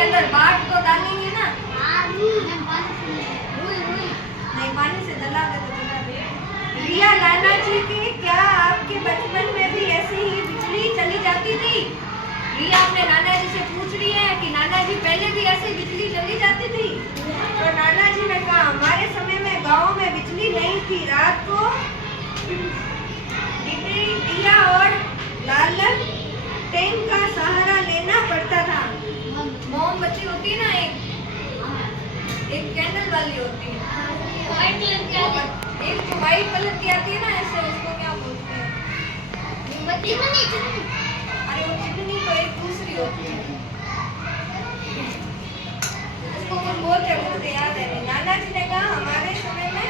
के अंदर बाट तो डालेंगे ना। नहीं, पानी से जला दे तो जला दे। रिया, नाना जी की क्या आपके बचपन में भी ऐसे ही बिजली चली जाती थी? रिया अपने नाना जी से पूछ रही है कि नाना जी पहले भी ऐसे बिजली चली जाती थी? तो नाना जी ने कहा हमारे समय में गांव में बिजली नहीं थी, रात को दिया और लालच टैंक का सहारा लेना पड़ता था। मोमबत्ती होती है ना, एक कैंडल वाली होती है, एक जो व्हाइट कलर की आती है ना ऐसे, उसको क्या बोलते हैं? अरे वो चिमनी तो एक दूसरी होती है, उसको कुछ बोलते हैं, मुझे याद है नहीं। नाना जी ने कहा हमारे समय में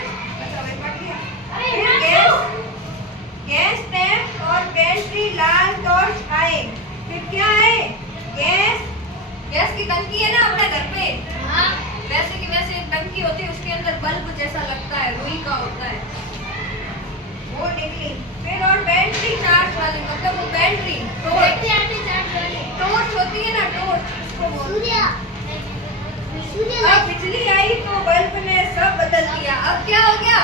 गैस टैंक और बैटरी लाल टॉर्च आए। फिर क्या है? गैस की टंकी है ना अपने घर पे, वैसे की वैसे एक टंकी होती है, उसके अंदर बल्ब जैसा लगता है, रुई का होता है, वो निकली। फिर और बैटरी चार्ज वाली, मतलब वो बैटरी टॉर्च होती है ना, टॉर्च उसको बोलते हैं। अब बिजली आई तो बल्ब ने सब बदल दिया। अब क्या हो गया?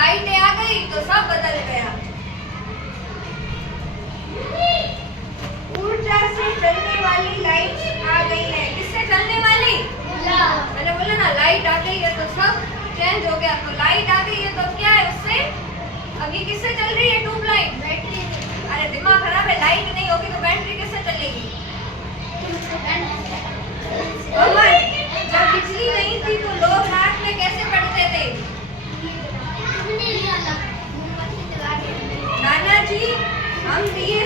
लाइटें आ गई तो सब बदल गया। ऊर्जा से चलने वाली लाइट आ गई है। किससे चलने वाली? मैंने बोला ना, लाइट आ गई है तो सब चेंज हो गया। तो लाइट आ गई है तो क्या है उससे? अब ये किससे चल रही है? Tubelight, battery. अरे दिमाग खराब है, लाइट नहीं होगी तो बैटरी किससे चलेगी? जब बिजली नहीं थी तो लोग रात में कैसे पढ़ते थे? नाना जी, हम दिए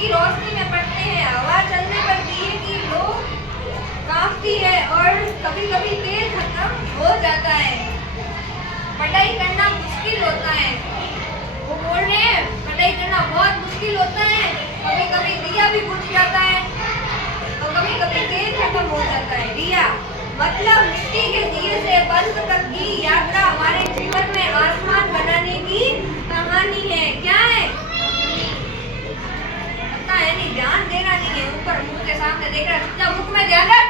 की रोशनी में पढ़ते हैं। हवा चलने पर दिए की लो कांपती है और कभी कभी तेल खत्म हो जाता है। पढ़ाई करना मुश्किल होता है। वो बोल रहे हैं पढ़ाई करना बहुत मुश्किल होता है, कभी कभी दिया भी बुझ जाता है और कभी कभी तेल खत्म हो जाता है। रिया, मतलब मिट्टी के दिए से बल्ब तक की यात्रा हमारे जीवन में आसमान बनाने की कहानी है। क्या है? पता है नहीं, ध्यान देना नहीं है, ऊपर मुंह के सामने देख रहा है, जब मुख में ध्यान रख।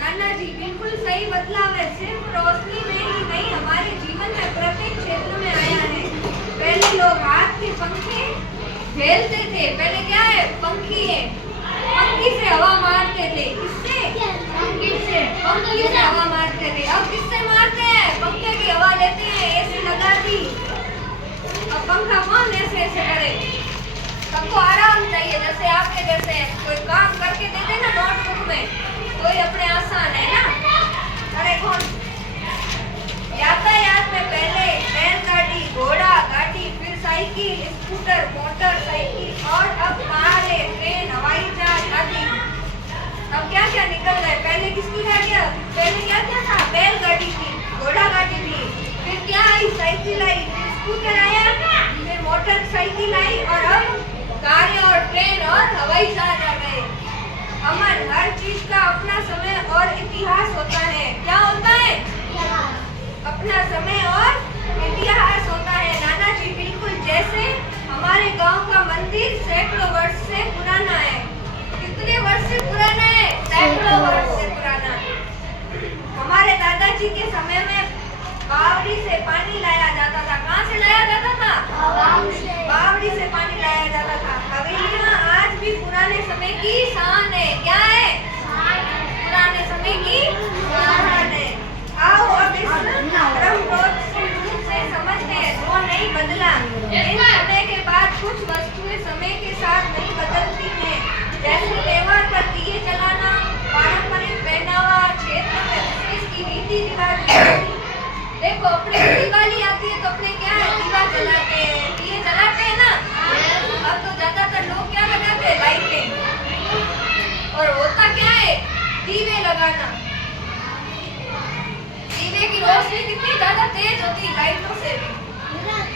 नाना जी बिल्कुल सही बदलाव है, सिर्फ रोशनी में ही नहीं, हमारे जीवन में प्रत्येक क्षेत्र में आया है। पहले लोग हाथ के पंखे झेलते थे। पहले क्या है? पंखी है, पंखी से हवा मारते थे। किससे? पंखी से हवा मारते थे। अब किससे मारते हैं? पंखे की हवा लेते हैं, एसी लगा दी। अब पंखा कौन ऐसे ऐसे करे? सबको आराम चाहिए, जैसे आपके जैसे कोई काम करके देते ना नोटबुक में, कोई अपने आसान है ना। अरे कौन? यातायात में पहले बैलगाड़ी, घोड़ा गाड़ी, फिर साइकिल, स्कूटर, मोटरसाइकिल और अब कारें, ट्रेन, हवाई जहाज आदि। अब क्या क्या निकल गए? पहले किसकी गाड़ी? पहले क्या क्या था? बैलगाड़ी थी, घोड़ा गाड़ी थी, फिर क्या आई? साइकिल आई, फिर स्कूटर आया, फिर मोटरसाइकिल आई और अब कारें और ट्रेन और हवाई जहाज आ गए। अमन, हर चीज का अपना समय और इतिहास होता है। क्या होता है? अपना समय और इतिहास होता है। नाना जी बिल्कुल जैसे हमारे गांव का मंदिर सैकड़ों वर्ष से पुराना है। कितने वर्ष से पुराना है? सैकड़ों वर्ष से पुराना। हमारे दादाजी के समय में बावड़ी से पानी लाया जाता था। कहाँ से लाया जाता था? बावड़ी से पानी लाया जाता था। हवेलियां आज भी पुराने समय की शान है। क्या है? पुराने समय की शान है। आओ अब इस से समझते हैं जो नहीं बदला। इन समय के बाद कुछ वस्तुएं समय के साथ नहीं बदलती हैं, जैसे त्योहार पर दिए जलाना, पारंपरिक पहनावा, क्षेत्र में विशेष की रीति रिवाज। देखो अपने दिवाली आती है तो अपने क्या है? दीवा जलाते हैं, दिए जलाते हैं ना। अब तो ज्यादातर लोग क्या लगाते हैं? लाइटें। और होता क्या है? दीवे लगाना। दीवे की रोशनी कितनी ज्यादा तेज होती है लाइटों से भी।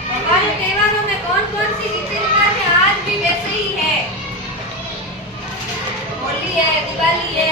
हमारे त्योहारों में कौन कौन सी रीति रिवाज है? आज भी वैसे ही है। होली है, दिवाली है।